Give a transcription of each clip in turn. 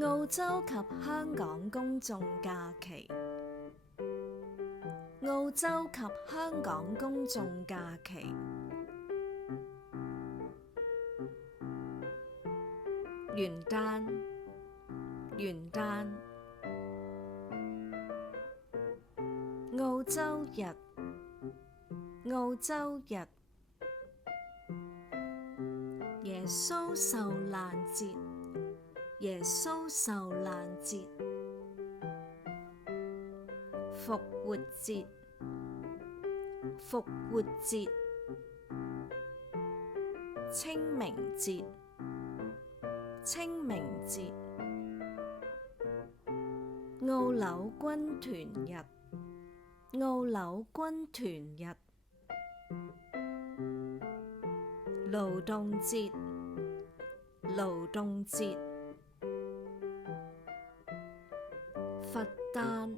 澳洲及香港公眾假期。澳洲及香港公眾假期。元旦，元旦。澳洲日，澳洲日。耶穌受難節，耶穌受難節。復活節，復活節。清明節，清明節。澳紐軍團日，澳紐軍團日。勞動節，勞動節。佛誕，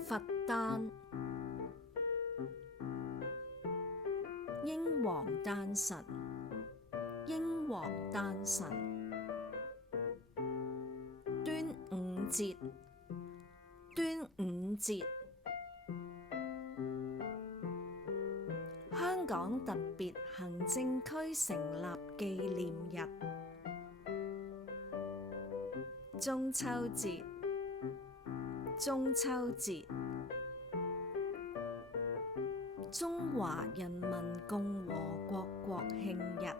佛誕。英皇誕辰，英皇誕辰。端午節，端午節。香港特別行政區成立紀念日。中秋節，中秋節。中華人民共和國國慶日。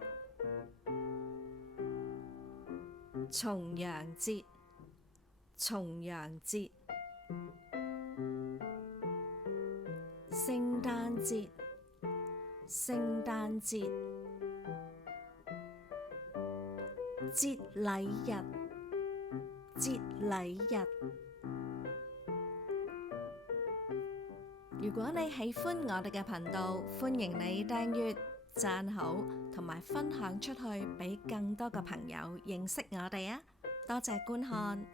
重陽節，重陽節。聖誕節，聖誕節。節禮日，節禮日。如果你喜歡我哋嘅頻道，歡迎你訂閱、讚好同埋分享出去，俾更多嘅朋友認識我哋啊！多謝觀看。